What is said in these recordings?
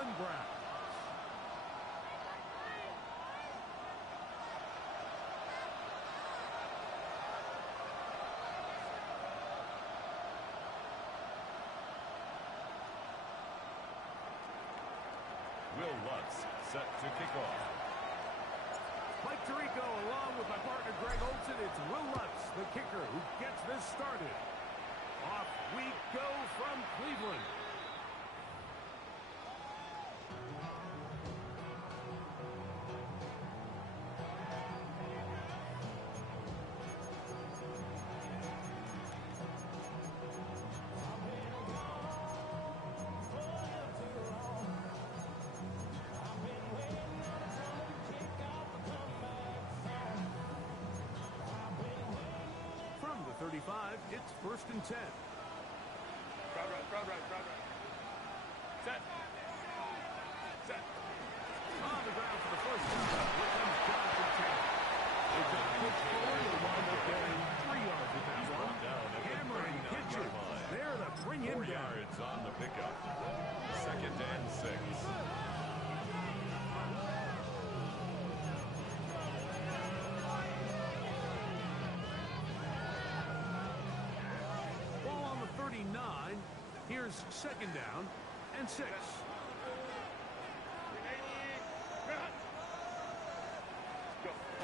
Cleveland Browns. Will Lutz set to kick off. Mike Tirico along with my partner Greg Olson. It's Will Lutz, the kicker, who gets this started. Off we go from Cleveland. From the 35, it's 1st and 10. Crowd right. Set. On the ground for the first down. Here comes Jonathan Taylor. They've got pitch forward and wound up getting 3 yards with that one. Hammering pitches there to bring him 4 down. yards on the pickup. 2nd and 6. Ball on the 39. Here's 2nd down and 6.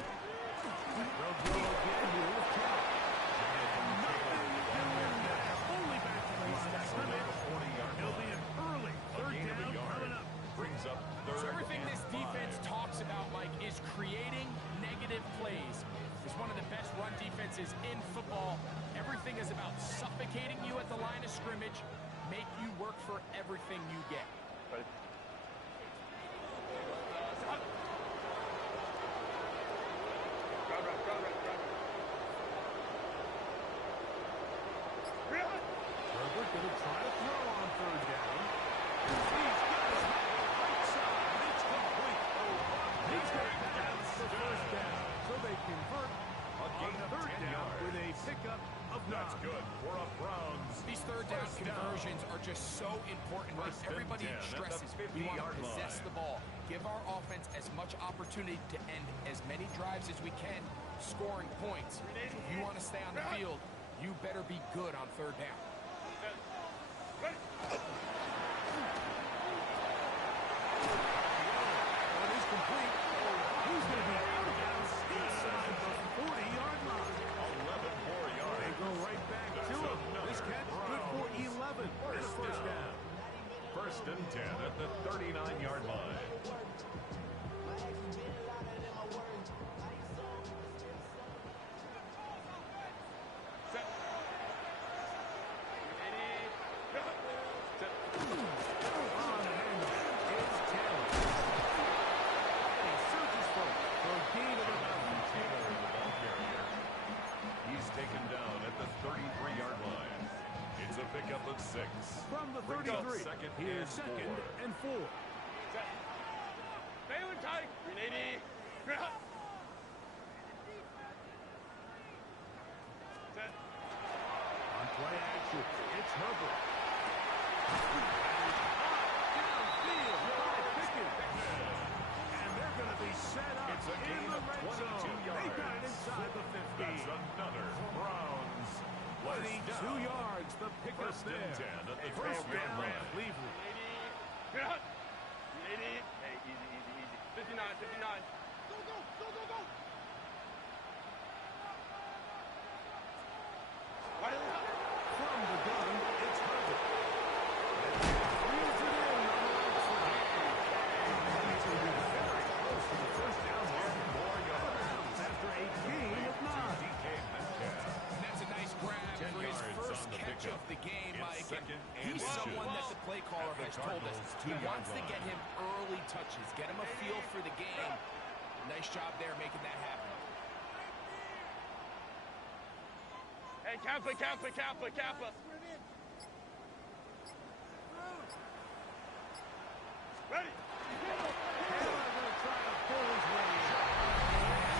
They'll go again here with Taylor. Nothing doing there. Only back to the line of scrimmage. 40-yard It'll be an early 3rd down coming up. Brings up 3rd. So everything and this 5. defense talks about, Mike, is creating negative plays. It's one of the best run defenses in football. Everything is about suffocating you at the line of scrimmage, make you work for everything you get. Herbert going to try to throw on 3rd down. He's got his head right side. It's complete. He's going to pass the 1st down. So they convert A gain on of 3rd 10 down yards. with a pickup of 9. That's good for a Browns. These 3rd down First down. conversions are just so important. Right? 1st and Everybody 10 at the stresses we want to 50-yard possess line. the ball, give our offense as much opportunity to end as many drives as we can, scoring points. If you want to stay on the field, you better be good on 3rd down. One is complete. He's going to be out of bounds inside the 40-yard line. 11 more They yards. go right back to That's him. another This catch good for 11. There's First 1st down. 1st and 10 at the 39-yard line. On the handoff, it's Taylor. And he surges for a gain of about Taylor is the ball carrier. He's taken down at the 33-yard line. It's a pickup of 6. from the Brings up 33. second Here's and 2nd four. and 4. Balin tight. 380. On play action, it's Herbert. Downfield by Pickens. And they're going to be set up It's a in gain the of red 22 zone. yards. They got it inside the 50. That's another Browns. 22 yards, the pickup 1st and there. 10 at the 1st 12-yard down, line. Cleveland. 380. Hey, easy. 59. Go. From the gun, it's Herbert. Reels it in on the right side. He's going to be very close to the 1st down mark. 4 yards after a gain of 9. DK Metcalf. And that's a nice grab 10 for his yards first on the catch pickup. of the game, It's Mike. 2nd and He's inches. someone that the play caller At the has told us Cardinals' he 2-yard wants to get line. him early touches, get him a feel for the game. Nice job there making that happen. Hey, Kappa. Ready. Taylor going to try to pull his way in.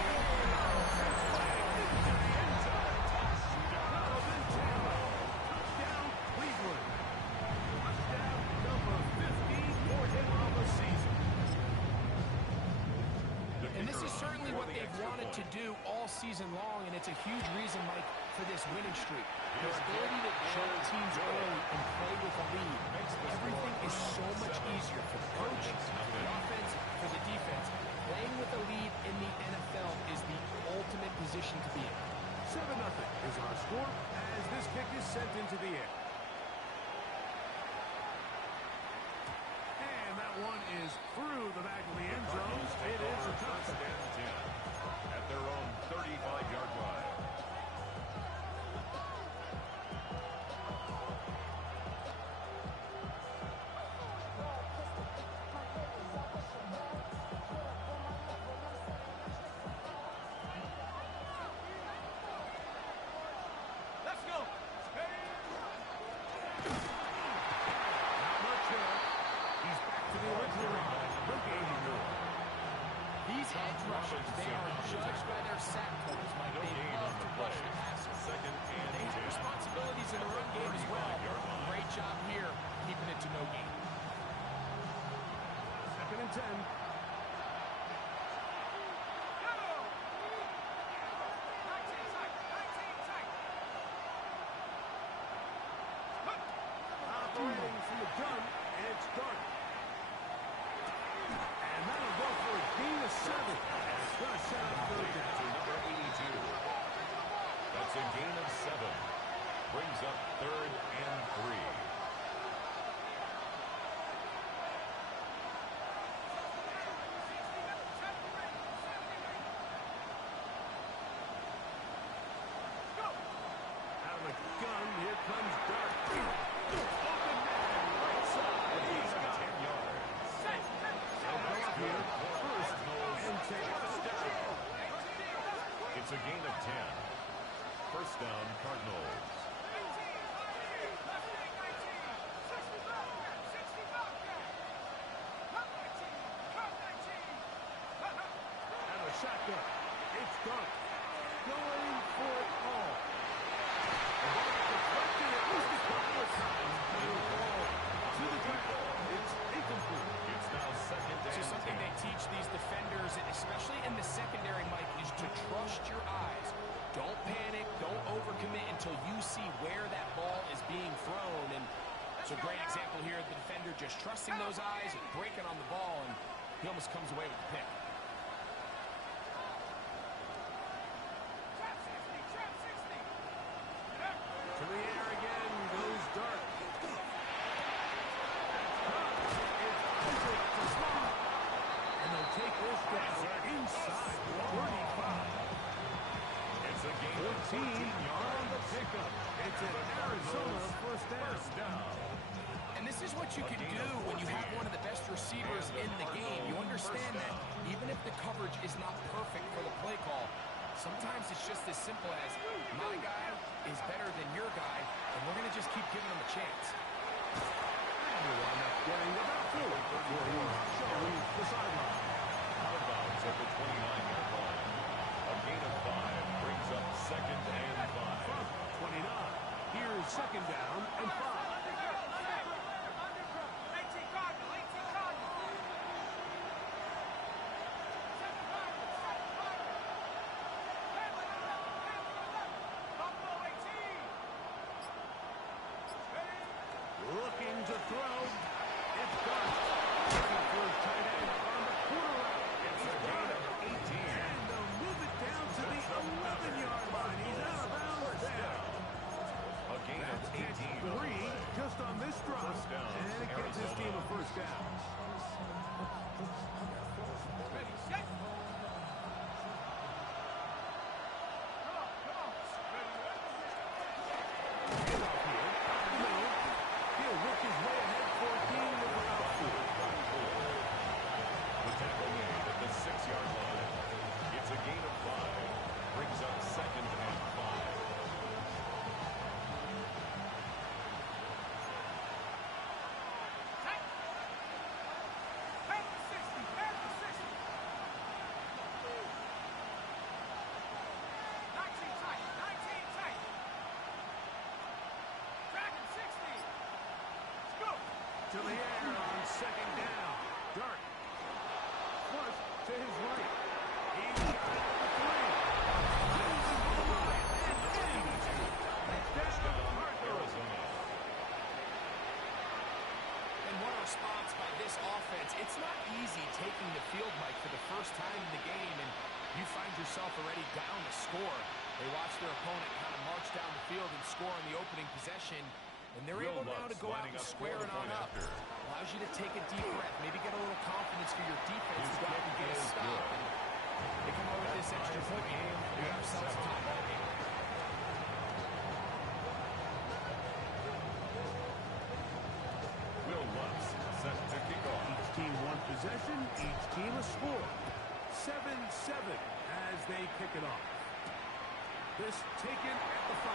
Jonathan Taylor. Touchdown, Cleveland. Touchdown number 50 for him on to do all season long, and it's a huge reason, Mike, for this winning streak. Their ability to jump teams early and play with a lead. Everything is so much easier for the coach, for the offense, for the defense. Playing with a lead in the NFL is the ultimate position to be in. 7-0 is our score as this kick is sent into the air. And that one is through the back of the end zone. It is a touchdown. At their own 35-yard line. Let's go. Not much there. He's back to the original line. No gain on that. These edge rushers, they are judged by their sack totals, Mike. They love to rush the passer. Second and They have 10. responsibilities in the run game as well. Great job here, keeping it to no gain. 2nd and 10. Operating from the gun, and it's done. And that'll go for a gain of 7. And it's going to set up third down. To number 82. That's a gain of 7. Brings up 3rd and 3. Out of the gun, here comes Dart. Open man, right side. He's got 10 yards. They'll go up here, 1st and 10. It's a gain of 10. 1st down, Cardinals. Out of the shotgun, it's Dart. Going for it all. The ball deflected at least a couple of times, but it'll fall to the ground. It's incomplete. It's now 2nd So and something 10. they teach these defenders, especially in the secondary, Mike, is to trust your eyes. Don't panic, don't overcommit until you see where that ball is being thrown. And it's a great example here, the defender just trusting those eyes and breaking on the ball, and he almost comes away with the pick. To the air again goes Dart. It's Isaac to Smart. And they'll take this down inside 35. It's a gain of 14 14 on yards. the pickup. It's an Arizona first down. And this is what you can do when you have one of the best receivers in the game. You understand that even if the coverage is not perfect for the play call, sometimes it's just as simple as my guy is better than your guy, and we're going to just keep giving him a chance. And we'll wind up getting about 4 before he's showing the sideline. Out of bounds at the 29-yard line. A gain of 5 brings up 2nd and 5. 29. Here's 2nd down and 5. Looking to throw. It's Dart. Looking for his tight end on the corner route. It's a gain of 18. And they'll move it down to the 11-yard line. He's out of bounds there. A gain of That's 18. 3 just on this drop. First down, And it gets his team a first down. Handoff here. Up the middle. He'll work his way ahead for a gain of about 4. The tackle made at the 6-yard line. It's a gain of 5. Brings up 2nd and 5. To the air on 2nd down. Dart. Flush to his right. He's got it at the 3. defense, it's not easy taking the field, Mike, for the first time in the game, and you find yourself already down to score. They watch their opponent kind of march down the field and score on the opening possession, and they're able now to go out and square it on up. Allows you to take a deep breath, maybe get a little confidence for your defense to go out and get a stop. And they come over with this extra point, and we got ourselves a tie ball game. Set to kick off. Each team one possession, each team a score. 7-7 as they kick it off. This taken at the 5.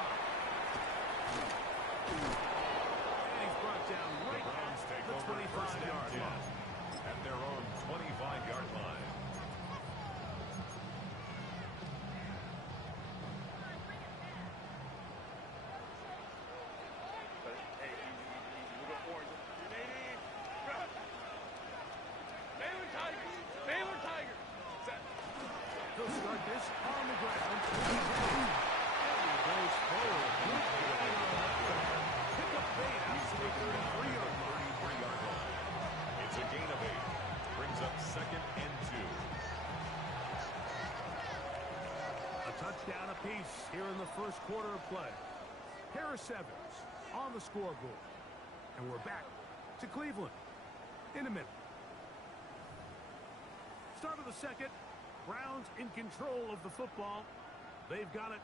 And he's brought down right at the 25-yard line. At their own 25-yard line. They'll start this on the ground. And he goes forward. Pick up bait out to the 33-yard line. It's a gain of 8. Brings up 2nd and 2. A touchdown apiece here in the first quarter of play. Harris Evans on the scoreboard. And we're back to Cleveland in a minute. Start of the second. Browns in control of the football. They've got it.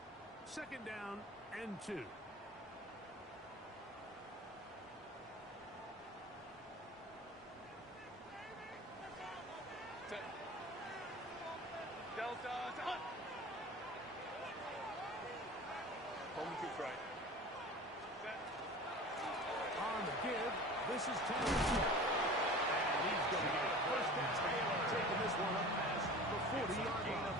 2nd down and 2. Delta. Home to right. On the give. This is Taylor. And he's going to get a first down. Taking this one up past the 40-yard line.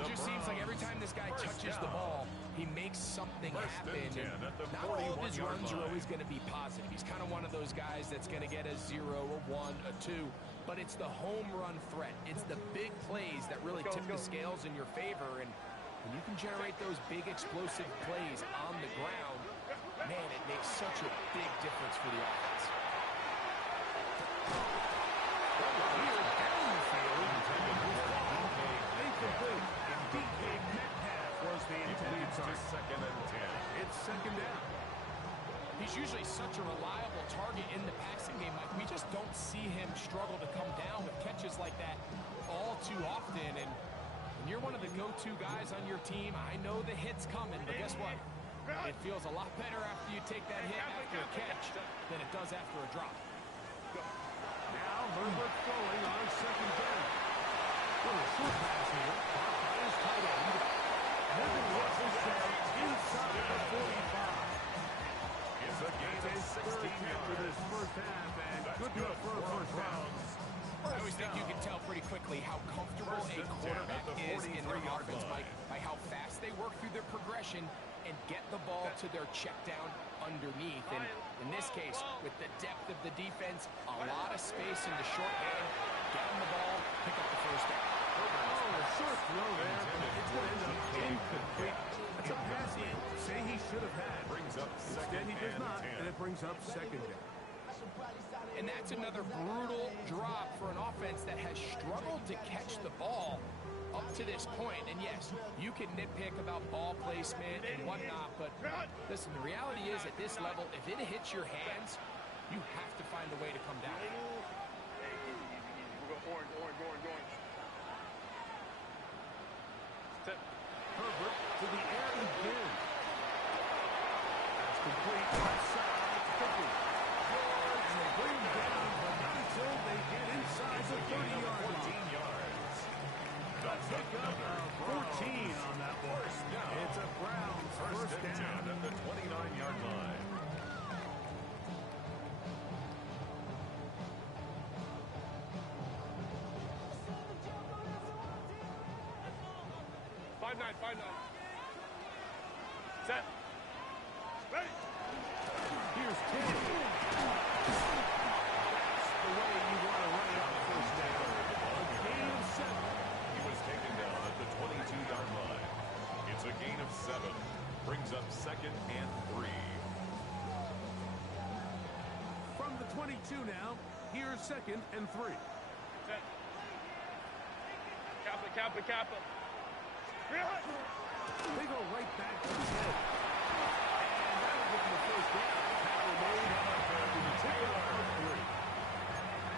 It just seems like every time this guy touches the ball, he makes something happen. And not all of his runs are always going to be positive. He's kind of one of those guys that's going to get a 0, a 1, a 2. But it's the home run threat. It's the big plays that really tip the scales in your favor. And when you can generate those big explosive plays on the ground, man, it makes such a big difference for the offense. Here down the field. Incomplete. And DK Metcalf was the intended target. 2nd and 10. It's 2nd down. He's usually such a reliable target in the passing game, Mike. We just don't see him struggle to come down with catches like that all too often. And when you're one of the go-to guys on your team, I know the hit's coming, but guess what? It feels a lot better after you take that hit after a catch than it does after a drop. Now Herbert throwing on 2nd down. Little short pass here. By his tight end. Morgan Russell down inside the 45. It's a gain of 16 for this yards. first half, and good enough for a first down. I always think you can tell pretty quickly how comfortable a quarterback is in their offense, Mike, by how fast they work through their progression and get the ball to their check down underneath. And in this case, with the depth of the defense, a lot of space in the short game, get them the ball, pick up the first down. Oh, a short throw there, but it's going to end up incomplete. That's a pass he say he should have had. Brings up 2nd Instead, he does and not, 10. and it brings up 2nd down. And that's another brutal drop for an offense that has struggled to catch the ball up to this point. And yes, you can nitpick about ball placement and whatnot, but listen, the reality is at this level, if it hits your hands, you have to find a way to come down. Hey, easy. We're going orange. Set. Herbert to the air again. That's complete. Outside, 50. And they bring him down, but not until they get inside the 30-yard line. 14 yards. A pickup of 14 on that one. It's a Browns first down. At the 29-yard line. Five nine. Set. Ready. Here's Tim. That's the way you want to run it on first down. A gain of 7. He was taken down at the 22-yard line. It's a gain of 7. Brings up 2nd and 3. From the 22 now. Here's 2nd and 3. Set. Kappa, Kappa, Kappa. Reload. They go right back to the head. And that'll give them the first down. Power mode after the takeoff of 3.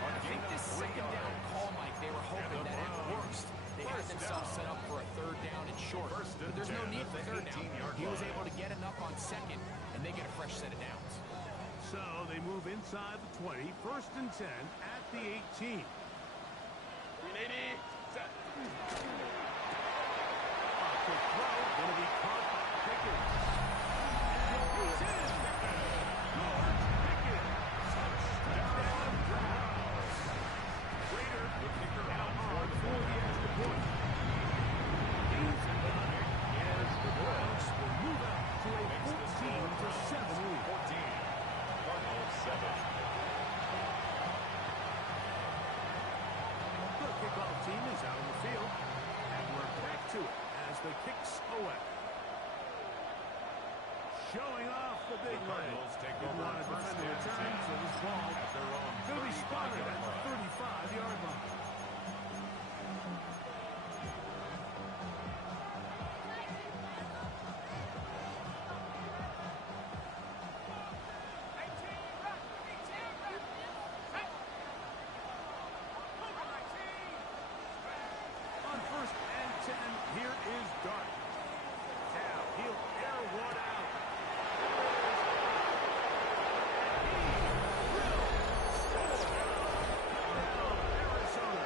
I think this second down call, Mike, they were hoping that at worst they had themselves set up for a 3rd down and short. But there's no need for 3rd down. He was able to get enough on 2nd, and they get a fresh set of downs. So they move inside the 20. 1st and 10 at the 18. 380. Set. Quick throw, going to be caught by Pickens. And he's in. George Pickens. Touchdown, Browns. Rader, the kicker, out hard for the extra point. He's done it as the Browns will move out to a 14-7 lead. 14. Cardinals 7. The kickoff team is out on the field, and we're back to it as the kicks away. Showing off the big leg. Cardinals take Didn't over want to defend the 1st and return, 10 so this ball at their own going to be spotted at 35-yard the line. 35-yard line. On 1st and 10, here is Dart. Now he'll air one out. Arizona.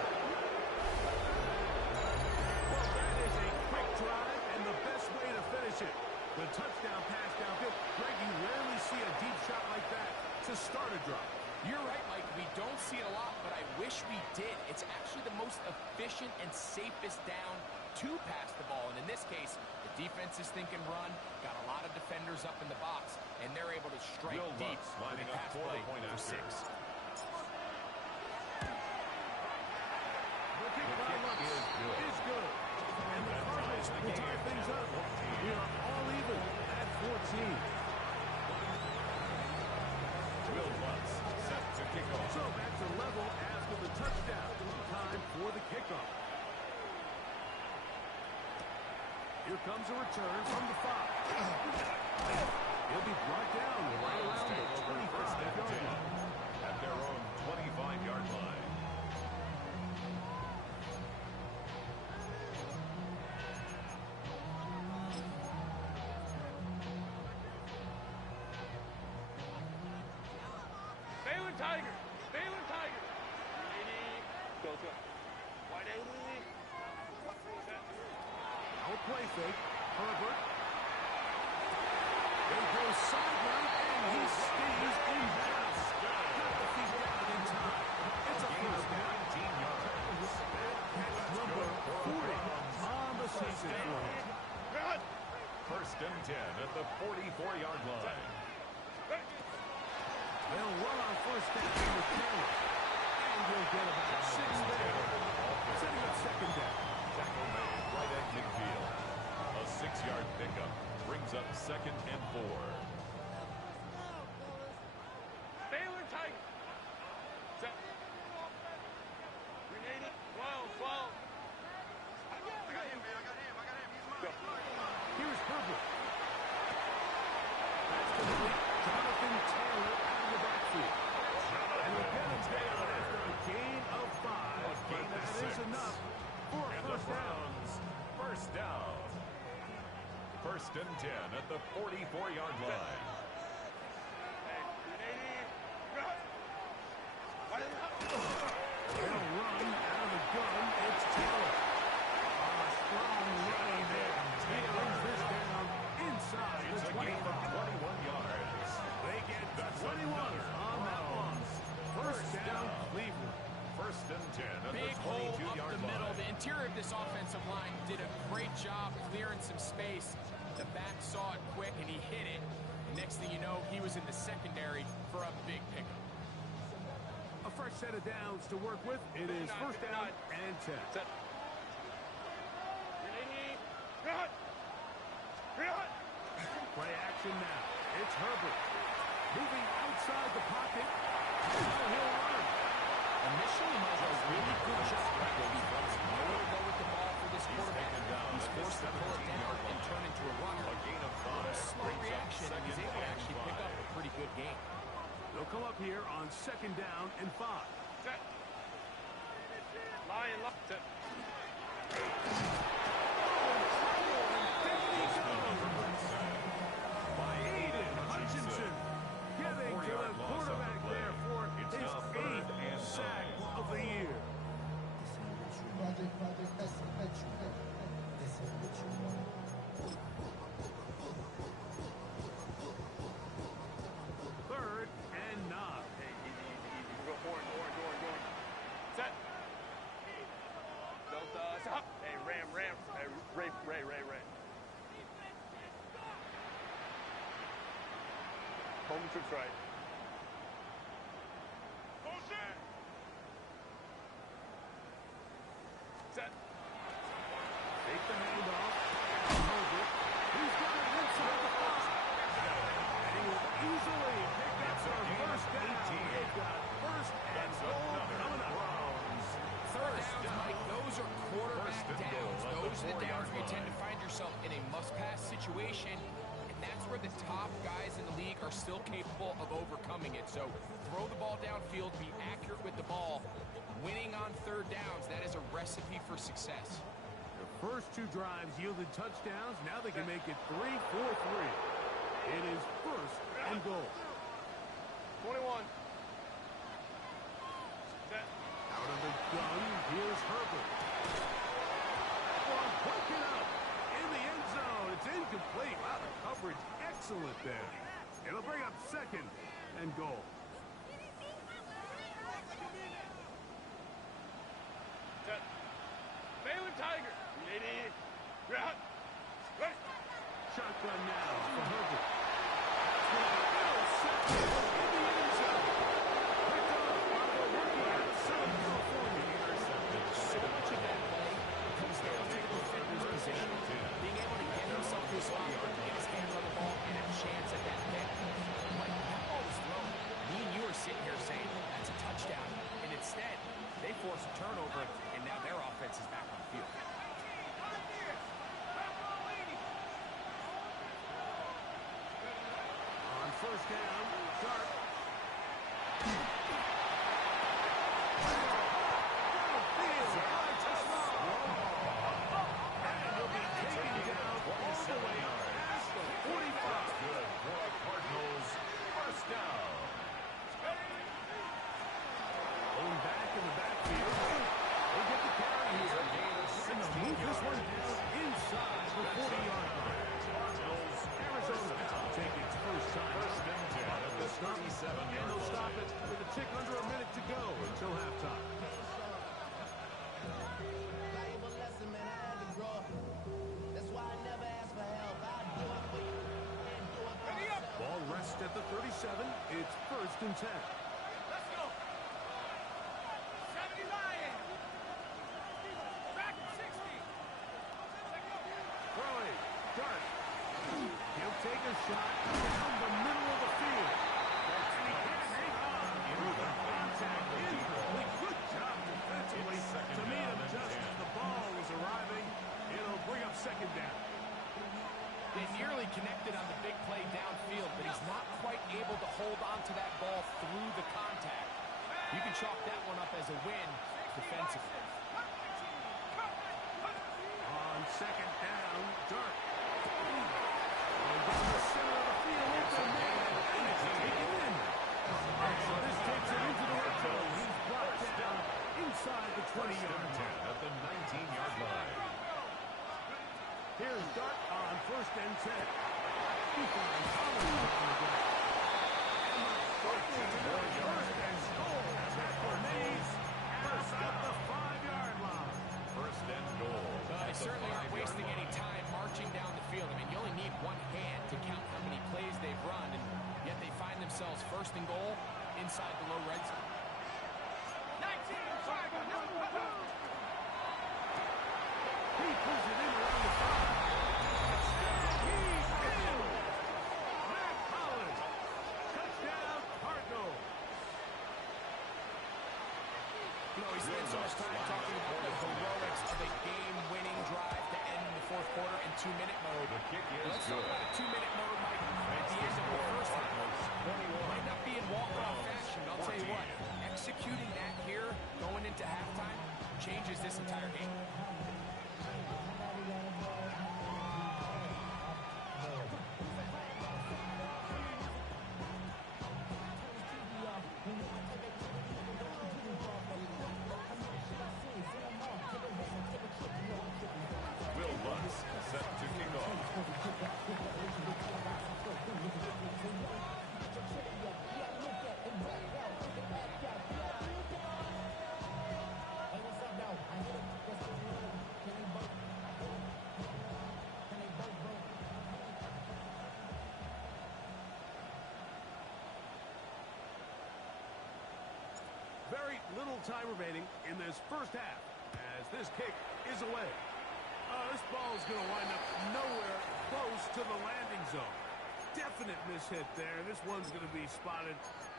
Well, that is a quick drive and the best way to finish it. The touchdown pass downfield. Greg, you rarely see a deep shot like that to start a drive. You're right, Mike. We don't see it a lot, but I wish we did. It's actually the most efficient and safest down to pass the ball. And in this case, the defense is thinking run, got a lot of defenders up in the box, and they're able to strike Will deep Lutz with lining the up pass for the play point for after. 6. The kick by Lutz is good. And the Cardinals will tie things up. We are all even at 14. Will Lutz set to kick off. So back to level after the touchdown. Time for the kickoff. Here comes a return from the 5. He'll be brought down right around the 25-yard line. At their own 25-yard line. Baylor Tiger. Baylor Tiger. 380. Go. Wide alley. Set. Out play fake. Herbert. They go sideline, and he stays in bounds. Got the feet down in time. It's a first down. 19 yards. Catch number 40 on the season for him. Run. 1st and 10 at the 44-yard line. They'll run on 1st down with Taylor. And he'll get about 6 there. Setting up 2nd down. Tackle made right at midfield. A 6-yard pickup brings up 2nd and 4. Baylor Tiger. Set. 380. 12. I got him, man. He's mine. Go. Here's Herbert. That's complete. Jonathan Taylor out of the backfield. And the Cardinals down after a gain of 5. But that is enough for a And the first down. Browns, first down. 1st and 10 at the 44-yard line. Hey, 380. Run. Wide alley. They'll run out of the gun. It's Taylor. A strong run there. He brings this down inside It's the a gain of 25. 21 yards. They get That's 21 another on that one. First down, down. Cleveland. 1st and 10 at Big the hole up 22-yard the middle. line. The interior of this offensive line did a great job clearing some space. The back saw it quick, and he hit it. Next thing you know, he was in the secondary for a big pickup. A fresh set of downs to work with. It is 1st down and 10. Set. 380. Run. Play action now. It's Herbert. Moving outside the pocket. Now he'll run. Initially, does a really good job by the defense. Nowhere to go with the ball for this quarterback. He's forced to pull it down and turn into a runner. A gain of 5. Slow reaction, and he's able to actually pick up a pretty good game. They'll come up here on 2nd down and 5. Set. Lion locked it. By Aiden Hutchinson. Getting to the quarterback there for his 8th sack of the year. Third and 9. Hey, easy. Go horn. Set. Delta. Stop. Hey, Ram. Hey, Ray. Home trips right. Bullshit. Set. Take the handoff. He's got it inside the 5. And he will easily pick up some first down. They've got first and goal coming up. Third downs, Mike, those are quarterback downs. Those are the downs where you tend to find yourself in a must-pass situation, and that's where the top guys in the league are still capable of overcoming it. So throw the ball downfield, be accurate with the ball. Winning on third downs, that is a recipe for success. The first 2 drives yielded touchdowns. Now they can make it 3-4-3. It is first and goal. 21. Set. Out of the gun, here's Herbert. Ball broken up in the end zone. It's incomplete. Wow, the coverage excellent there. It'll bring up 2nd and goal. Set. Baylor Tiger. Ready. Right. Ready. Shotgun now for Herbert. Intercepted in the end zone. Picked up by the rookie out of Southern California. So much of that play comes down to the defender's position. Being able to get himself to a spot where he can get his hands on the ball and a chance at that pick. Like, that ball was thrown. Me and you are sitting here saying, that's a touchdown. And instead, they force a turnover, and now their offense is back on the field. On first down, Dart. And he'll be taken down all the way past the 45. Good for the Cardinals. First down. Going back in the backfield. They get the carry here. And they'll move this one down inside the 40-yard line. Cardinals. Arizona take its first time. First and 10 at the 37-yard And they'll stop line. it with a tick under a minute to go until halftime. Valuable lesson, man. I had to grow up. That's why I never ask for help. I do it for you and do it for myself. Ball rests at the 37. It's first and 10. Let's go. 70 Lions. Back to 60. Throwing. Dart. He'll take a shot down the middle of the field. And he can't hang on through the contact. Incomplete. Good job defensively to meet him just as the ball was arriving. It'll bring up 2nd down. They nearly connected on the big play downfield, but he's not quite able to hold on to that ball through the contact. You can chalk that one up as a win defensively. On 2nd down, Dart. Going down the center of the field, open man, and it's taken in. So this takes it into the red zone. He's brought down inside the 20-yard line. At the 19-yard line. Here's Dart on first and 10. He finds Collins on the ground. And the circle to the first and goal. Tackle made at about the 5-yard line. First and goal. They certainly aren't wasting any time marching down the field. I mean, you only need one hand to count how many plays they've run, and yet they find themselves first and goal inside the low red zone. 19. He pulls it in around the 5. He's in. Matt Collins. Touchdown. You know, he spent so much time talking about the heroics of a game-winning drive to end the fourth quarter in 2-minute mode. The kick is Let's good. talk about a 2-minute mode, Mike, at the end of the first half. Might not be in walk-off fashion, but I'll tell you what, executing that here, going into halftime, changes this entire game. Will Lutz set to kick off. Very little time remaining in this first half as this kick is away. This ball is going to wind up nowhere close to the landing zone. Definite mishit there. This one's going to be spotted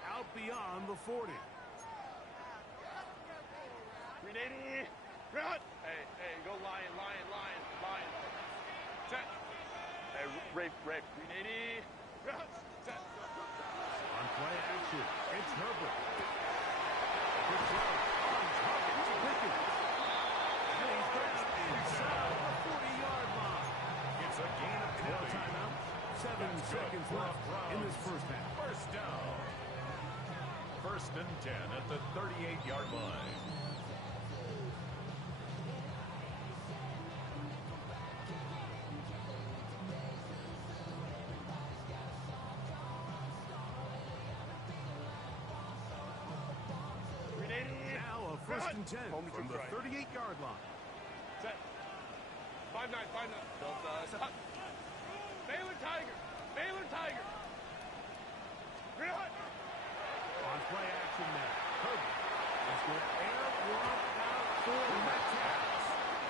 out beyond the 40. 380. Run. Hey, go lion. Set. Hey, rape. 380. Run. Set. On play action, it's Herbert. Good throw. On target to Pickens. And he's grabbed inside the 40-yard line. It's a gain of 20. Timeout. 7 seconds left in this first half. First down. First and 10 at the 38-yard line. Now a first and 10 from the 38-yard line. Set. 5-9. Set. Baylor Tiger. Run. On play action now. Herbert is going to air one out for Metcalf.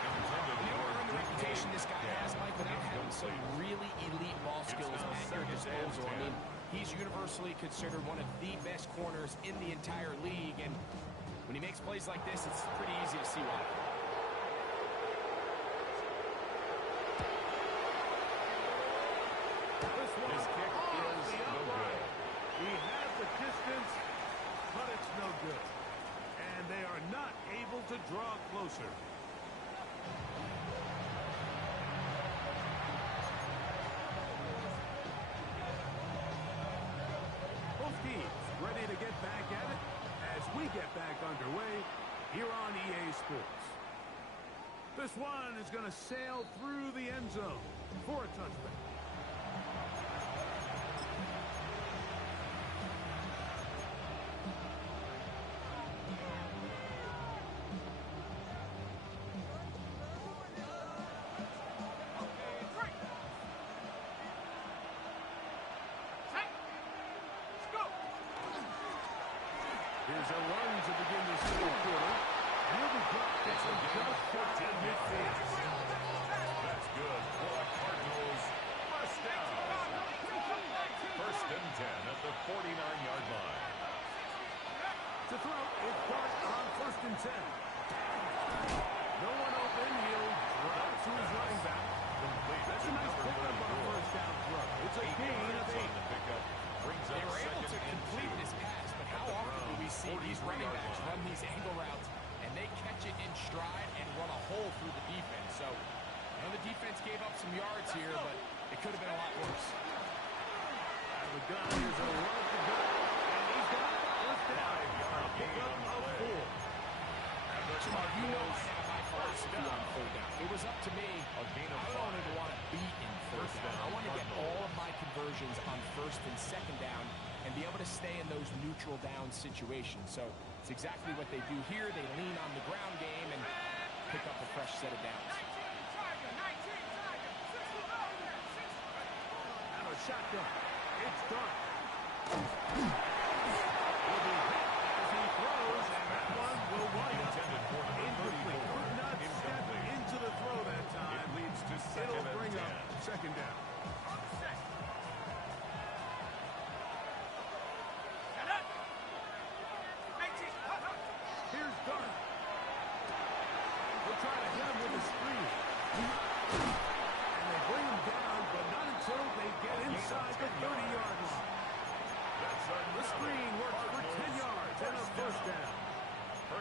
You know what the reputation this guy has, Mike, without having some really elite ball skills at your disposal. I mean, he's universally considered one of the best corners in the entire league, and when he makes plays like this, it's pretty easy to see why. This one His kick off is the no upright. good. He had the distance, but it's no good. And they are not able to draw closer. Both teams ready to get back at it as we get back underway here on EA Sports. This one is going to sail through the end zone for a touchback. Here's a run to begin this fourth quarter. He'll be dropped at just short of midfield. That's good for the Cardinals. First down. First and 10 at the 49-yard line. To throw, it's Dart on first and 10. No one open. He'll drop to his running back. That's a nice pickup on a first down throw. It's a gain of 8. They were able to complete this pass, but how often do we see these running backs run these angle routes and they catch it in stride and run a hole through the defense? So, I know the defense gave up some yards here, but it could have been a lot worse. Out of the gun, here's a run to go. And he's got it. First down. A pickup of 4. Mark, you know I have my philosophy on third down. It was up to me. I wanted to want to beat in first down. I want to get all of my conversions on first and second down and be able to stay in those neutral down situations. So it's exactly what they do here. They lean on the ground game and pick up a fresh set of downs. Out of shotgun. It's Dart. Will be hit as he throws, and that one will wind up incomplete. Could not step into the throw that time. It leads to It'll bring up second down. Here's Dart.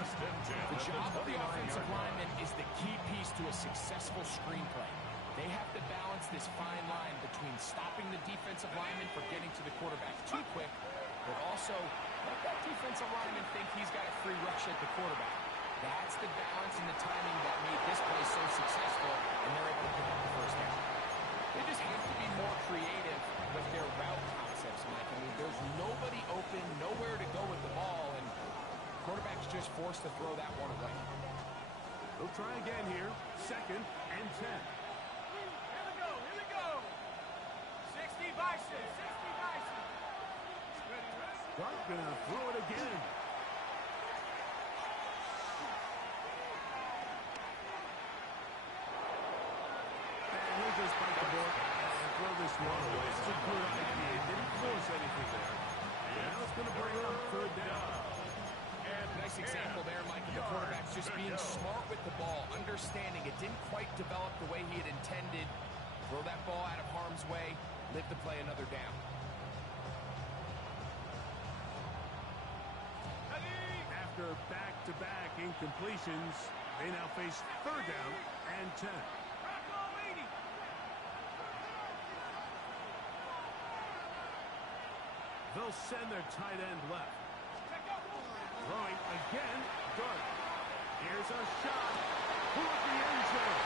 First and 10. The at job of the 29-yard offensive line. lineman is the key piece to a successful screenplay. They have to balance this fine line between stopping the defensive lineman from getting to the quarterback too quick, but also let that defensive lineman think he's got a free rush at the quarterback. That's the balance and the timing that made this play so successful, and they're able to pick up the first down. They just have to be more creative with their route concepts, Mike. I mean, there's nobody open, nowhere to go with the ball, and quarterback's just forced to throw that one away. They'll try again here. Second and 10. Here we go. 60 Bison, 60 Bison. Dart gonna throw it again. And he'll just bite the book and throw this one away. It's a good idea. Didn't force anything there. Now it's gonna bring up third down. Nice example there, Mike, of the quarterback's just being smart with the ball, understanding it didn't quite develop the way he had intended. Throw that ball out of harm's way, live to play another down. After back-to-back incompletions, they now face third down and 10. They'll send their tight end left. Throwing again, Dart. Here's a shot toward the end zone.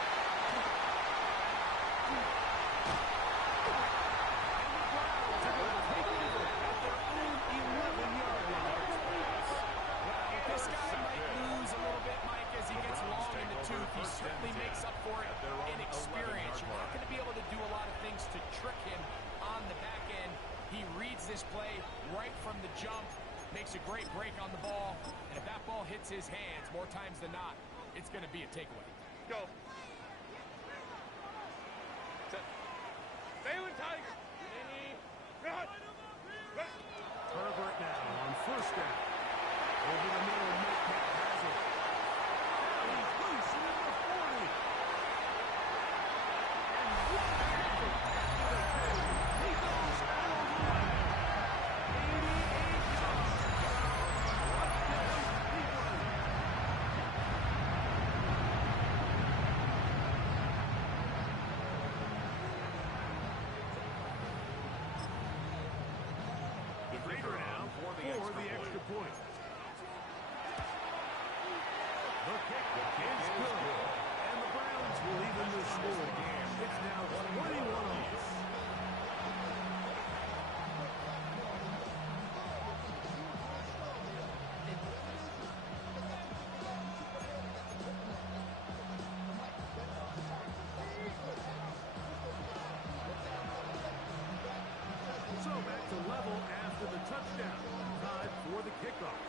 And the Browns are going to take over at their own 11-yard line. This guy might lose a little bit, Mike, as he gets long in the tooth. He certainly makes up for it in experience. You're not going to be able to do a lot of things to trick him on the back end. He reads this play right from the jump, makes a great break on the ball, and if that ball hits his hands more times than not, it's going to be a takeaway. Go. Balin Tiger. Herbert now on first down. Over the middle, Metcalf has it. Now he's loose in the 40. And what an effort after the catch. He goes all the way. 88 yards. Touchdown, Cleveland. The Raider now for the extra point. The kick is good. And the Browns will even the score. It's now 21 all. So back to level after the touchdown. Time for the kickoff.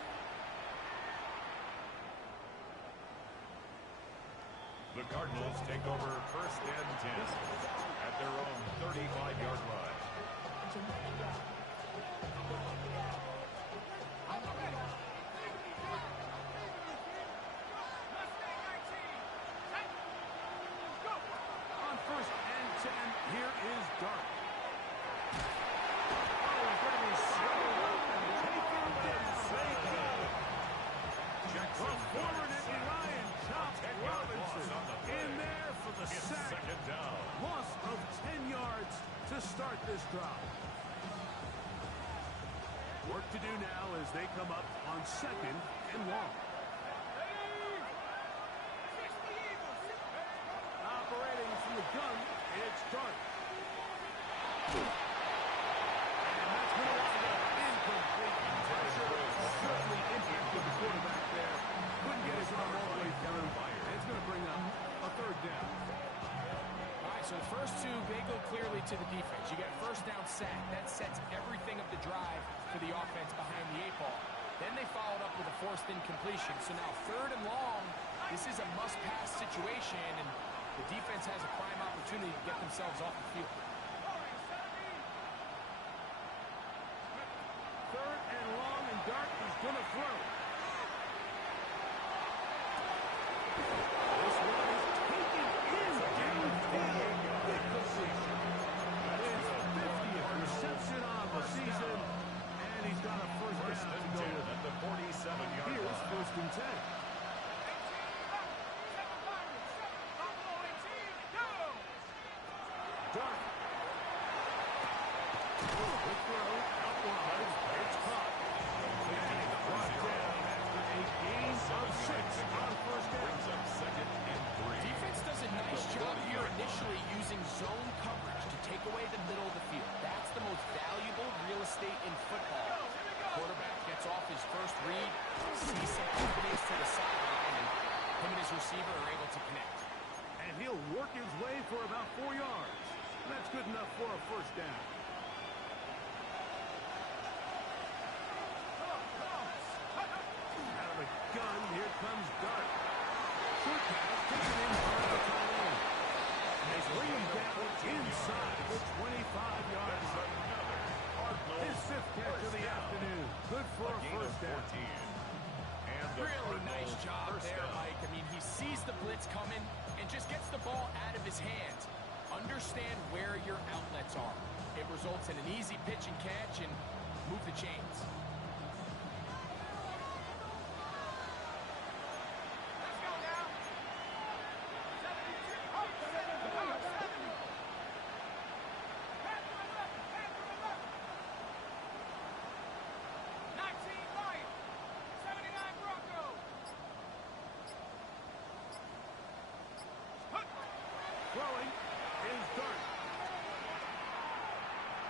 The Cardinals take over first and 10 at their own 35-yard line. On first and 10, here is Dart. Oh, he's going to be swallowed up and taken down. They go. Jackson Forward Nicky Ryan chopped Robinson in there for the It's sack. second down. Loss of 10 yards to start this drive. Work to do now as they come up on second and long. Operating from the gun, it's Dart. And that's going to wind up incomplete. Pressure certainly impacted the quarterback there. Couldn't get his arm all the way through. And it's going to bring up a third down. All right, so the first two, they go clearly to the defense. You get a first down sack. That sets everything of the drive for the offense behind the 8-ball. Then they followed up with a forced incompletion. So now third and long, this is a must-pass situation, and the defense has a prime opportunity to get themselves off the field. Third and long, and Dart is going to throw. This one is taken in downfield. Big completion. His 50th reception on the season, and he's got a first First down and to go 10 with. at the 47-yard Here's line. first and 10. Dart. The throw out wide. It's caught. And brought down after a gain of 6 on first down. Brings up 2nd and 3. Defense does a nice job here initially using zone coverage to take away the middle of the field. That's the most valuable real estate in football. Quarterback gets off his first read, sees some openings to the sideline, and him and his receiver are able to connect. And he'll work his way for about 4 yards. That's good enough for a first down. Out of the gun, here comes Dart. Short pass taken in by the tight end. And they bring him down inside the 25-yard line. His 5th catch of the afternoon. Good for a first down. And the Really nice Cardinals job first there, down. Mike. I mean, he sees the blitz coming and just gets the ball out of his hands. Understand where your outlets are. It results in an easy pitch and catch and move the chains. Let's go now. 19 Lions, 79 Broncos. Throwing is Dart.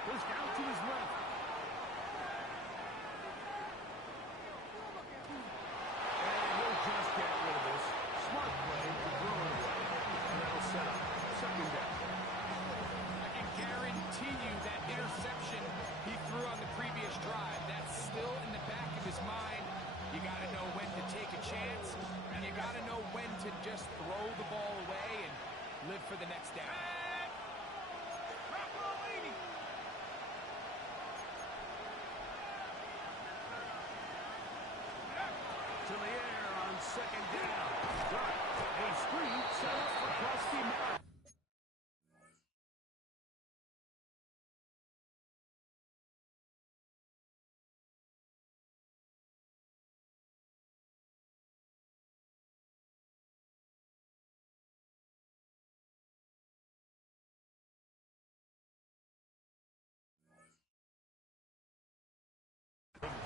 Goes down to his left. And he'll just get rid of this. Smart play to throw it away. And that'll set up 2nd down. I can guarantee you that interception he threw on the previous drive, that's still in the back of his mind. You got to know when to take a chance, and you got to know when to just throw the ball away and live for the next down. To the air on 2nd down. Dart. A screen set up for Krusty Mark.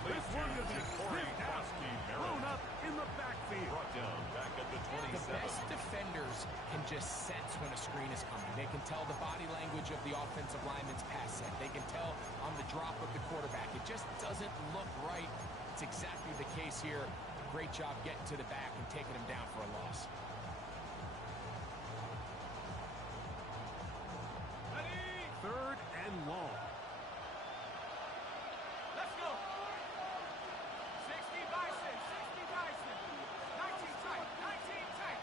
This one will be sniffed out, thrown up in the backfield. Brought down back at the The 27. best defenders can just sense when a screen is coming. They can tell the body language of the offensive lineman's pass set. They can tell on the drop of the quarterback. It just doesn't look right. It's exactly the case here. Great job getting to the back and taking him down for a loss. Ready? 3rd and long. Let's go. 60 Bison, 60 Bison. 19 tight, 19 tight.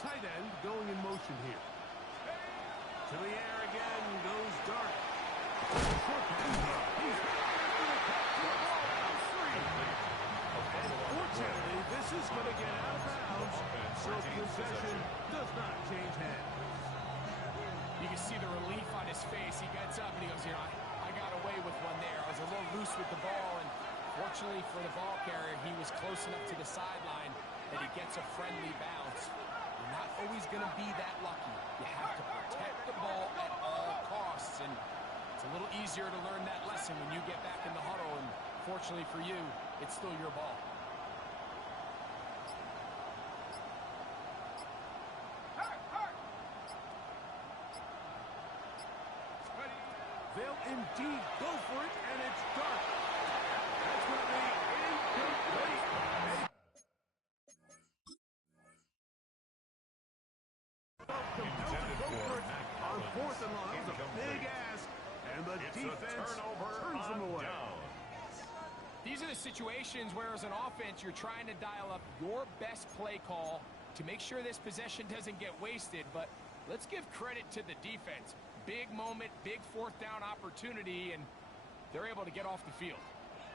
Tight end going in motion here. To the air again goes Dart. Short pass. He's Unfortunately, this is going to get out of bounds, so possession does not change hands. You can see the relief on his face. He gets up and he goes, I got away with one there. I was a little loose with the ball, and fortunately for the ball carrier, he was close enough to the sideline that he gets a friendly bounce. You're not always going to be that lucky. You have to protect the ball at all costs, and it's a little easier to learn that lesson when you get back in the huddle, and fortunately for you, it's still your ball. They'll indeed go for it, and it's Dart. That's going to be incomplete. Intended for Mac On Hollins. 4th and long, it was a big Incomplete. ask, and the It's a defense turnover turns them on away. down. These are the situations where, as an offense, you're trying to dial up your best play call to make sure this possession doesn't get wasted. But let's give credit to the defense. Big moment, big 4th down opportunity, and they're able to get off the field.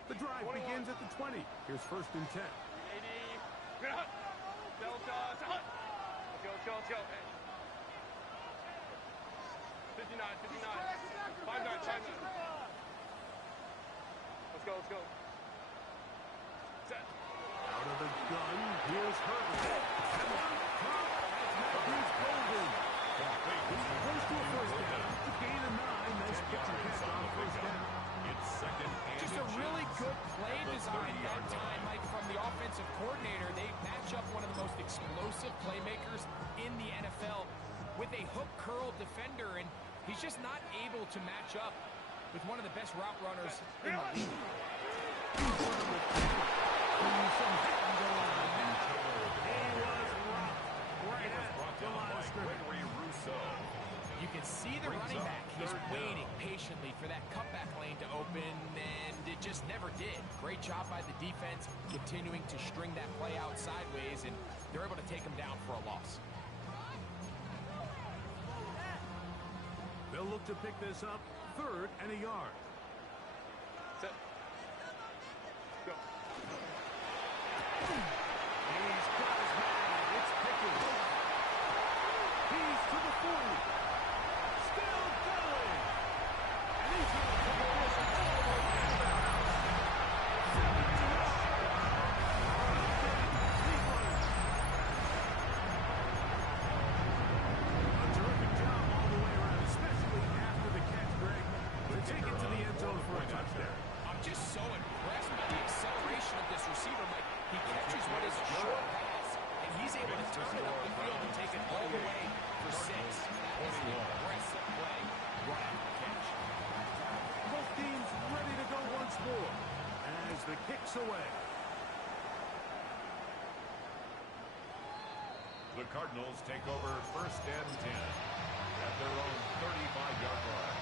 The drive begins at the 20. Here's 1st and 10. 80. Good. Delta. Let's go. 59. 59. 59. Let's go. Set. Out of the gun, here's Herbert. And one pop as Matthews defensive coordinator, they match up one of the most explosive playmakers in the NFL with a hook curl defender, and he's just not able to match up with one of the best route runners in the league. He was rocked right at the line of scrimmage. You can see the running back. He's waiting patiently for that cutback lane to open, and it just never did. Great job by the defense, continuing to string that play out sideways, and they're able to take him down for a loss. They'll look to pick this up, 3rd and a yard. Set. Go. He's got his man. It's Pickens. He's to the 40. Still going. And he's going to take this all the way back. 70 yards. A terrific job all the way around, especially after the catch, Greg. But take it to the end zone for a touchdown. I'm just so impressed by the acceleration of this receiver, Mike. He catches what is a short pass, and he's able to turn it up the field and take it all the way for 6. That is an impressive play right after the catch. Both teams ready to go once more as the kick's away. The Cardinals take over 1st and 10 at their own 35-yard line.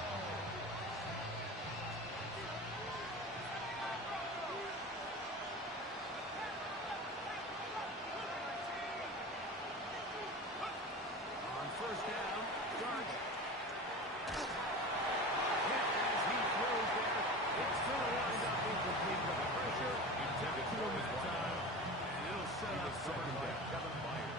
On 1st down, Dark. Hit as he throws there. It's going to wind up incomplete, but the pressure intended to him that time, and it'll set up 2nd down. Kevin Myers.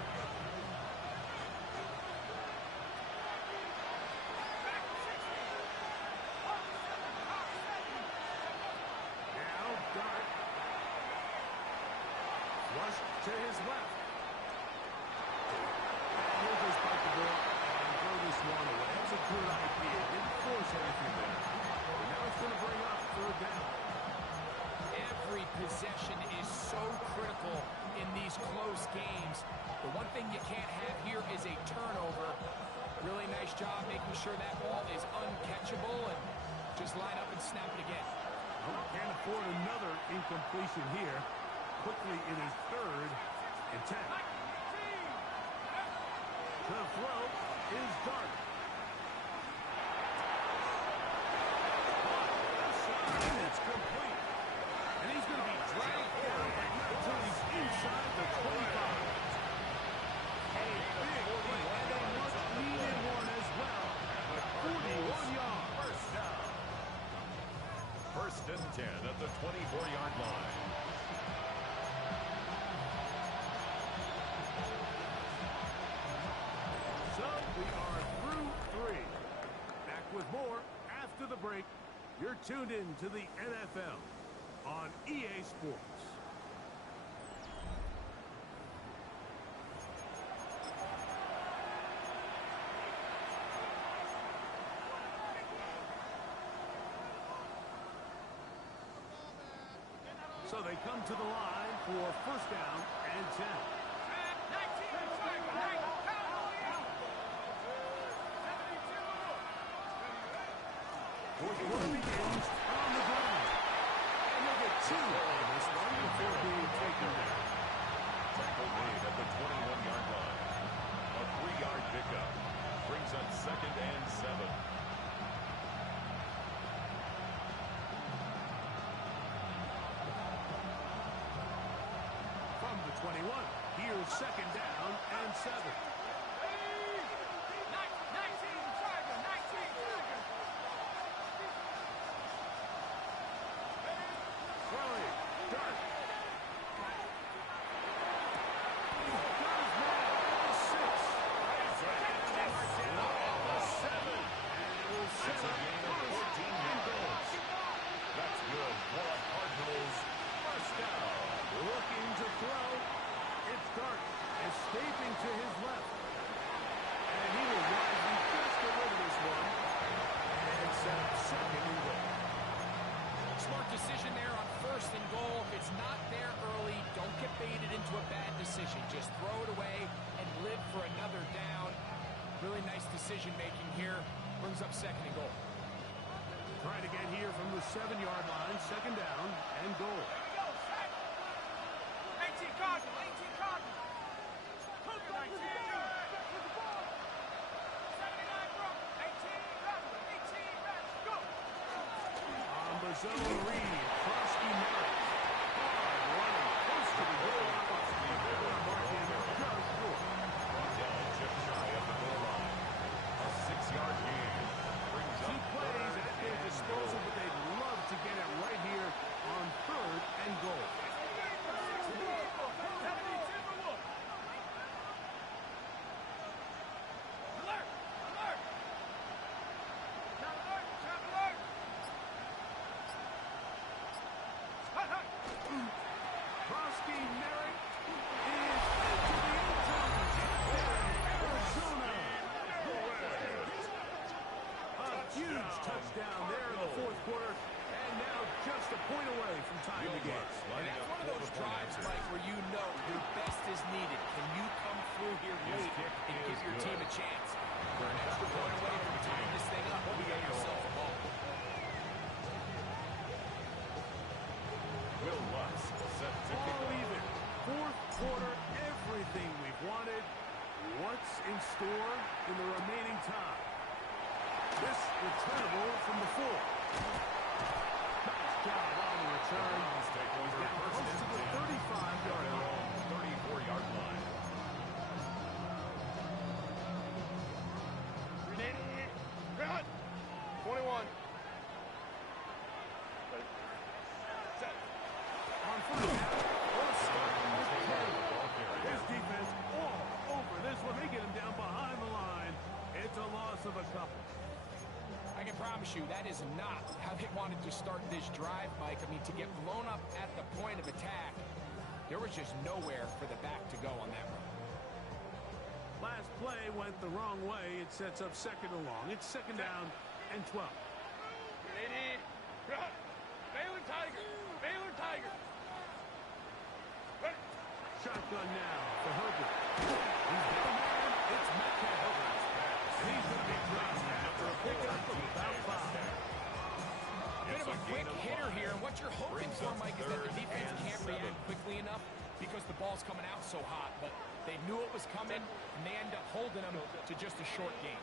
Now, Dark. Flush to his left. He'll just bite the ball and throw this one away. That's a good idea. Didn't force anything there. And now it's going to bring up 3rd down. Every possession is so critical in these close games. The one thing you can't have here is a turnover. Really nice job making sure that ball is uncatchable, and just line up and snap it again. Can't afford another incompletion here. Quickly in his 3rd and 10. The throw is Dark. And it's complete. And he's going to be dragged down, but not until he's inside the 25. A big play and a much-needed one as well. 41 yards. 1st and 10 at the 24-yard line. So we are through 3. Back with more after the break. You're tuned in to the NFL on EA Sports. So they come to the line for 1st down and 10. Fourth quarter begins on the ground. And they'll get 2 on this one before being taken down. Tackle made at the 21-yard line. A 3-yard pickup brings up 2nd and 7. From the 21, here's 2nd down and 7. Throwing, Dark. Got his man at the 6. And the 7. And it will set That's a up gain of 14 yards. That's good for a Cardinals 1st down. Looking to throw. It's Dark, escaping to his left. brings up second and goal. Trying to get here from the 7-yard line, second down and goal. 18 Cardinals, 18 Cardinals. Cougar 19. 79 Brook, 18 Cardinals, 18 Reds, go. On the zone read, Krosky Merritt. Hard running, close to the goal line. Just short. Brought down just shy of the goal line. A 6-yard gain. Brings up 2 plays at their disposal, but they'd love to get it right here on third and goal. Alert! Alert! Shot alert! Shot alert! Hut, hut! Krosky Merritt is into the end zone. Arizona. A huge touchdown there in the fourth quarter, and now just a point away from tying the game. And that's one of those drives, Mike, where you know your best is needed. Can you come through here late and give your team a chance? We're an extra point away from tying this thing up. We got yourself a ball. Will Lutz set to kick All off. even. Fourth quarter, everything we've wanted. What's in store in the remaining time? This returnable from the 4. Nice job on the return. Let's take over Down first close to and the 10. 35-yard Their line. own 34-yard line. Run! 21. Set. On first down, we'll start with Curry. Ball carrier. His defense all over this one. They get him down behind the line. It's a loss of a couple. I can promise you that is not how they wanted to start this drive, Mike. I mean, to get blown up at the point of attack, there was just nowhere for the back to go on that run. Last play went the wrong way. It sets up second and long. It's second down and 12. Lady, run! Baylor Tiger! Baylor Tiger! Ready? Shotgun now for Herbert. He's got a man. It's Metcalf. And he's going to be dropped after a pickup of about 5. Bit of a quick hitter here, and what you're hoping for, Mike, is that the defense can't react quickly enough because the ball's coming out so hot. But they knew it was coming, and they end up holding them to just a short game.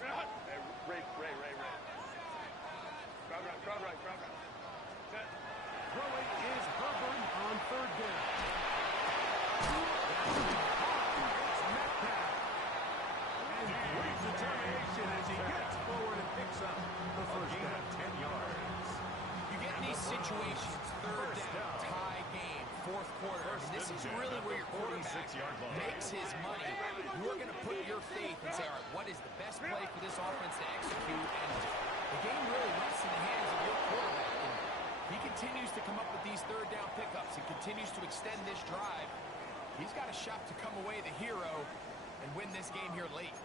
Run! Hey, Ray. Crowd right. Set. Throwing is Herbert on third down. It's Metcalf. And great determination as he gets forward and picks up the first Gain down. of 10 yards. You get in these situations, third down, tie game, fourth quarter. And this is really where your quarterback 46-yard line. makes his money. You're going to put your faith and say, all right, what is the best play for this offense to execute? And the game really rests in the hands of your quarterback. And he continues to come up with these third down pickups and continues to extend this drive. He's got a shot to come away the hero and win this game here late.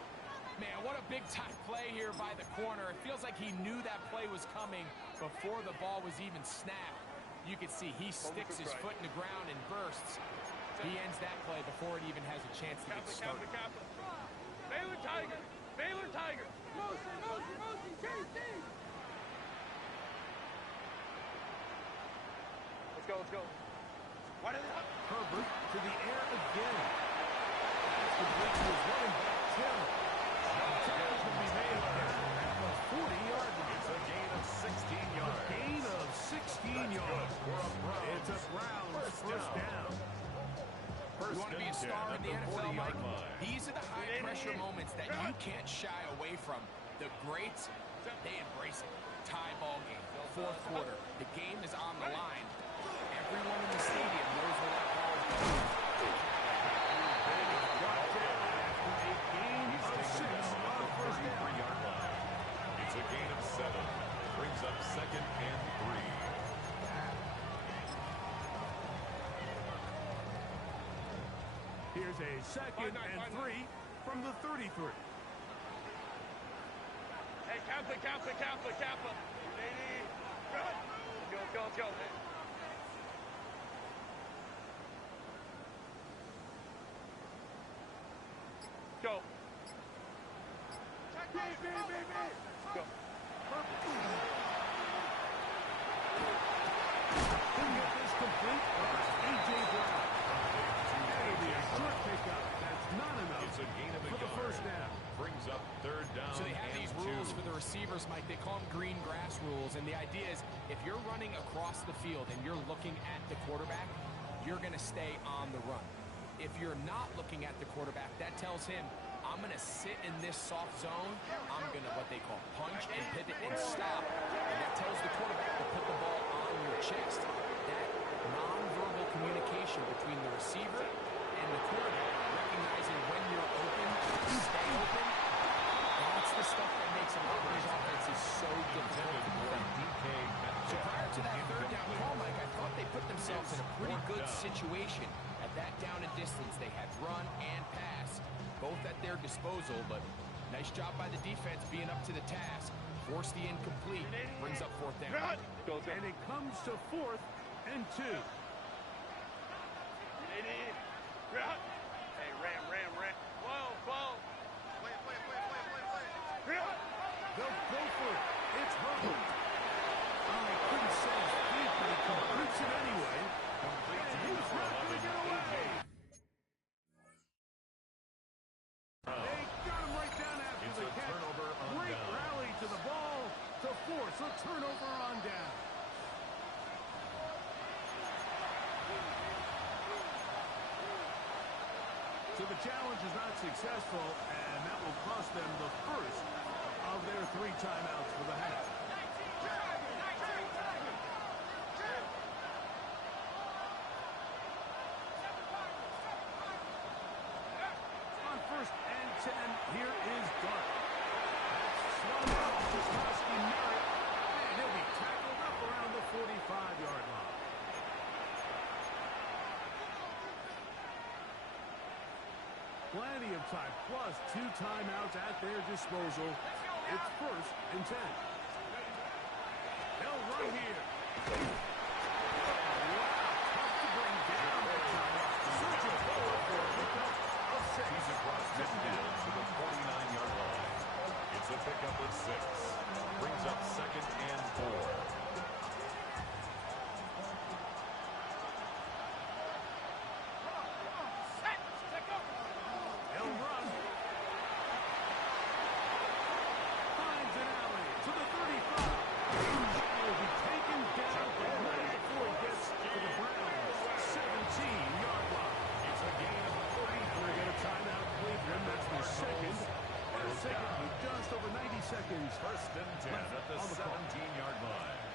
Man, what a big-time play here by the corner. It feels like he knew that play was coming before the ball was even snapped. You can see he sticks his foot in the ground and bursts. He ends that play before it even has a chance to get started. Kappa. Baylor Tiger! Baylor Tiger! Motion, JC! Let's go. What is it? Herbert to the air again. That's complete to his running back, Tim. Tackle's going to be made at the 40-yard line. It's a gain of 16 yards. Gain of 16 yards. It's a Browns first down. You want to be a star in the NFL, Mike? These are the high-pressure moments that you can't shy away from. The greats, they embrace it. Tie ball game, fourth quarter. The game is on the line. Everyone in the stadium knows where that ball is going. A gain of 6 on first down. 33-yard line. It's a gain of 7. Brings up second and 3. Here's a second and 3 from the 33. Hey, Kappa. Lady, run! Let's go. Go. Perfect. Couldn't get this complete. That's A.J. Brown. That'll be a short pickup. That's not enough. It's a gain of a for the yard. first down. Brings up third down. So they have and these 2. rules for the receivers, Mike. They call them green grass rules. And the idea is if you're running across the field and you're looking at the quarterback, you're going to stay on the run. If you're not looking at the quarterback, that tells him, I'm going to sit in this soft zone. I'm going to what they call punch and pivot and stop. And that tells the quarterback to put the ball on your chest. That nonverbal communication between the receiver and the quarterback, recognizing when you're open, stay open, that's the stuff that makes a lot of these offenses so difficult to defend. So prior to that third down call, Mike, I thought they put themselves in a pretty good situation. At that down and distance, they had run and pass, both at their disposal, but nice job by the defense being up to the task. Force the incomplete, brings up fourth down. And it comes to 4th and 2. Hey, Ram. 12. Play. They'll go for it. It's Herbert. I couldn't say his feet, but he completes it anyway. And he's not going to get away. They got him right down after It's the a catch. turnover on Great down. rally to the ball to force a turnover on down. So the challenge is not successful, and that will cost them the first of their 3 timeouts for the half. On 1st and 10, here is Dart. That's swung up to Skoski Merritt, and he'll be tackled up around the 45-yard line. Plenty of time, plus 2 timeouts at their disposal. It's 1st and 10. They'll run here. Wow, tough to bring down that time. Searching forward for a pickup of 6. He's across midfield to the 49-yard line. It's a pickup of 6. Brings up 2nd and 4. They'll run. Finds an alley to the 35. Will be taken down, but not before he gets to the Browns' 17-yard line. It's a gain of 3. We're going to timeout Cleveland. That's the second. They'll take it with just over 90 seconds. 1st and 10 left at the on the clock. 17-yard line.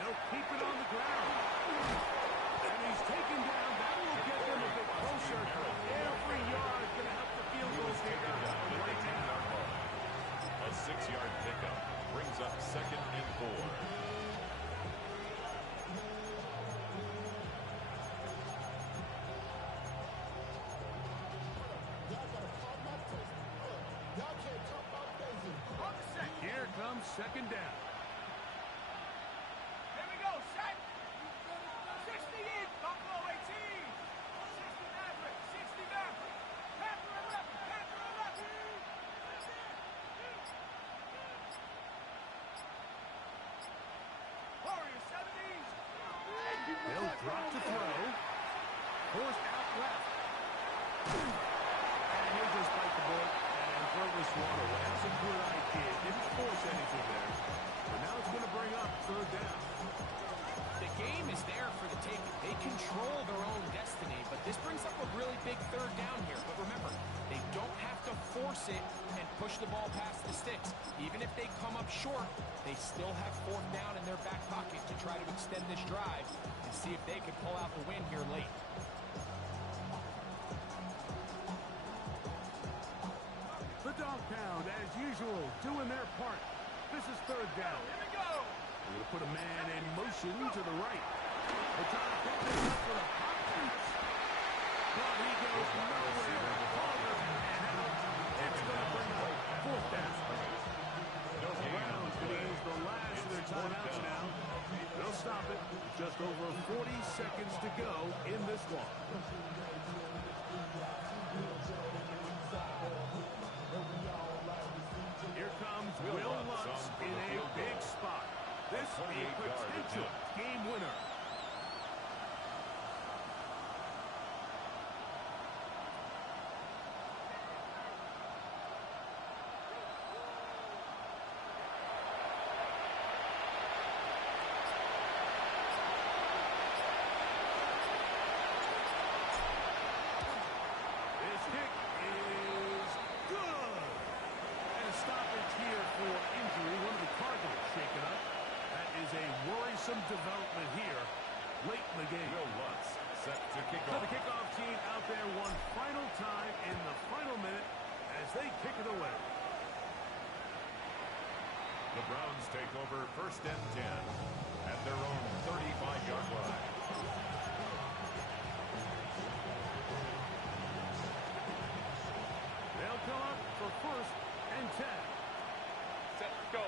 They'll keep it on the ground. And he's taken down. That will get them a bit closer. Every yard going to help the field goal kicker right now. A 6-yard pickup brings up 2nd and 4. Here comes 2nd down. Here we go, set. 60 in, Buffalo 18. 60 Maverick, 60 Maverick. Panther 11. Warriors 70s. They'll drop to throw. Forced out left. And he'll just bite the bullet and throw this one away. That's a good idea. Didn't force anything there. But now it's going to bring up 3rd down. The game is there for the taking. They control their own destiny, but this brings up a really big 3rd down here. But remember, they don't have to force it and push the ball past the sticks. Even if they come up short, they still have 4th down in their back pocket to try to extend this drive and see if they can pull out the win here late. The dog pound, as usual, doing their part. This is 3rd down. Here we go. We're going to put a man in motion to the right. They're trying to pick this up for the pop fakes. But he goes nowhere. Ball doesn't pan out. It's going to bring up 4th down. The Browns going to use the last of their timeouts now. They'll stop it. Just over 40 seconds to go in this one. Will Lutz in a big spot. This a potential game winner. This kick is good. And a stoppage here for injury. One of the Cardinals shaken up. That is a worrisome development here late in the game. Will Lutz set to kick So off. the kickoff team out there one final time in the final minute as they kick it away. The Browns take over 1st and 10 at their own 35-yard line. They'll come up for 1st and 10. Set, go.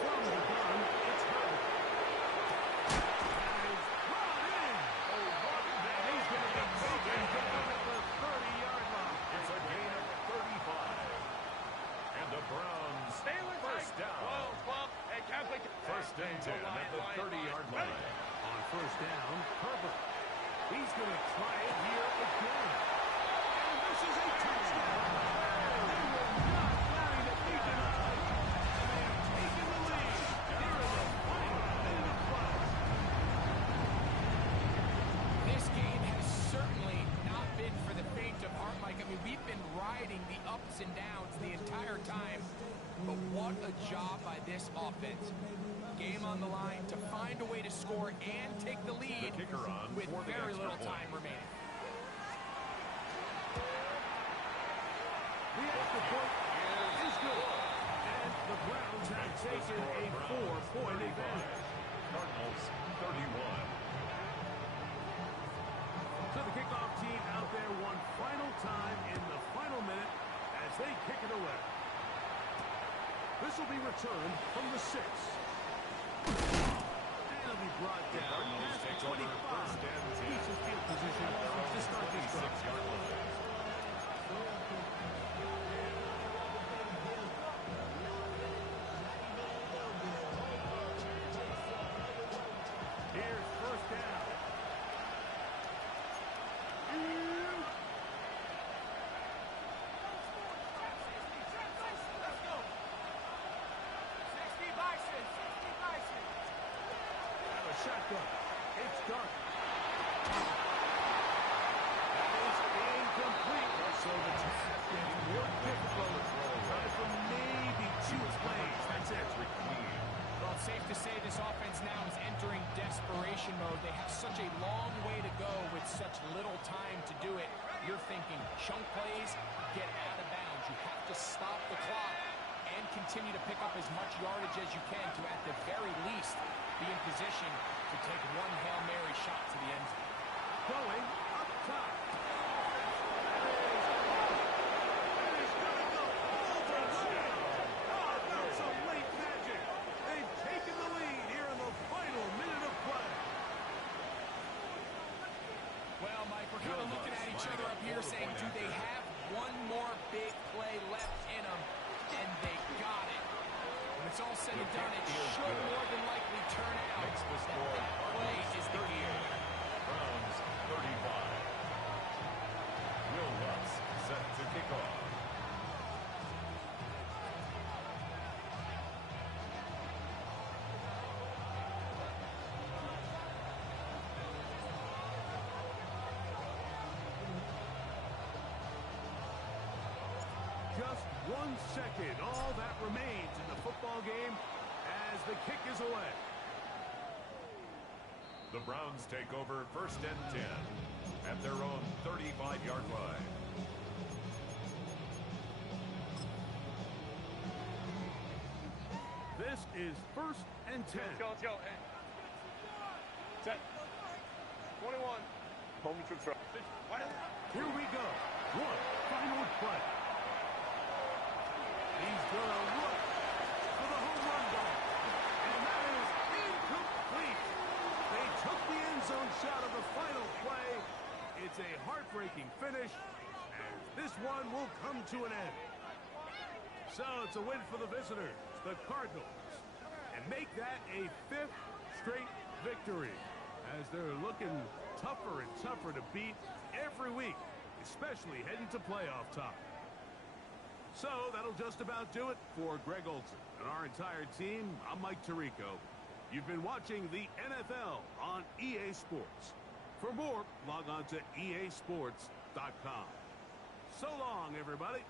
From the gun, it's Herbert. And he's brought in. And he's going to be taken down at the 30-yard line. It's a gain of 35. And the Browns first down. 1st and 10 at the 30-yard line. On 1st down, Herbert. He's going to try it here again. And this is a touchdown. They were not planning to be denied. And they have taken the lead here in the final minute of play. This game has certainly not been for the faint of heart, Mike. I mean, we've been riding the ups and downs the entire time. But what a job by this offense. Game on the line to find a way to score and take the lead The kicker on with for the very extra little point. time remaining. The extra point is good. And the Browns have taken a 4-point advantage. Cardinals 31. So the kickoff team out there one final time in the final minute as they kick it away. This will be returned from the 6. And it'll be brought down Cardinals at take 25. over 1st and 10. Decent field position to start this drive. 26-yard line. Here's 1st down. Let's go. 60 Bison, 60 Bison. Out of shotgun. It's Dark. That is incomplete. So the task gets more difficult. Time for maybe 2 plays. That's it. Well, it's safe to say this offense now is entering desperation mode. They have such a long way to go with such little time to do it. You're thinking chunk plays, get out of bounds. You have to stop the clock and continue to pick up as much yardage as you can to, at the very least, be in position to take one Hail Mary shot to the end zone. Going up top. Well, Mike, we're kind of looking at each other up here saying, do they have one more big play left in them? And they got it. When it's all said and done, it should more than likely turn out Makes the that score that play is the gear. Browns 35. Will Lutz set to kick off. Just 1 second, all that remains in the football game as the kick is away. The Browns take over 1st and 10 at their own 35-yard line. This is 1st and 10. Let's go. 10. 21. Home control. Here we go. One final play. He's gonna look for the home run ball. And that is incomplete. They took the end zone heartbreaking finish, as this one will come to an end. So it's a win for the visitors, the Cardinals, and make that a 5th straight victory, as they're looking tougher and tougher to beat every week, especially heading to playoff time. So that'll just about do it for Greg Olson and our entire team. I'm Mike Tirico. You've been watching the NFL on EA Sports. For more, log on to easports.com. So long, everybody.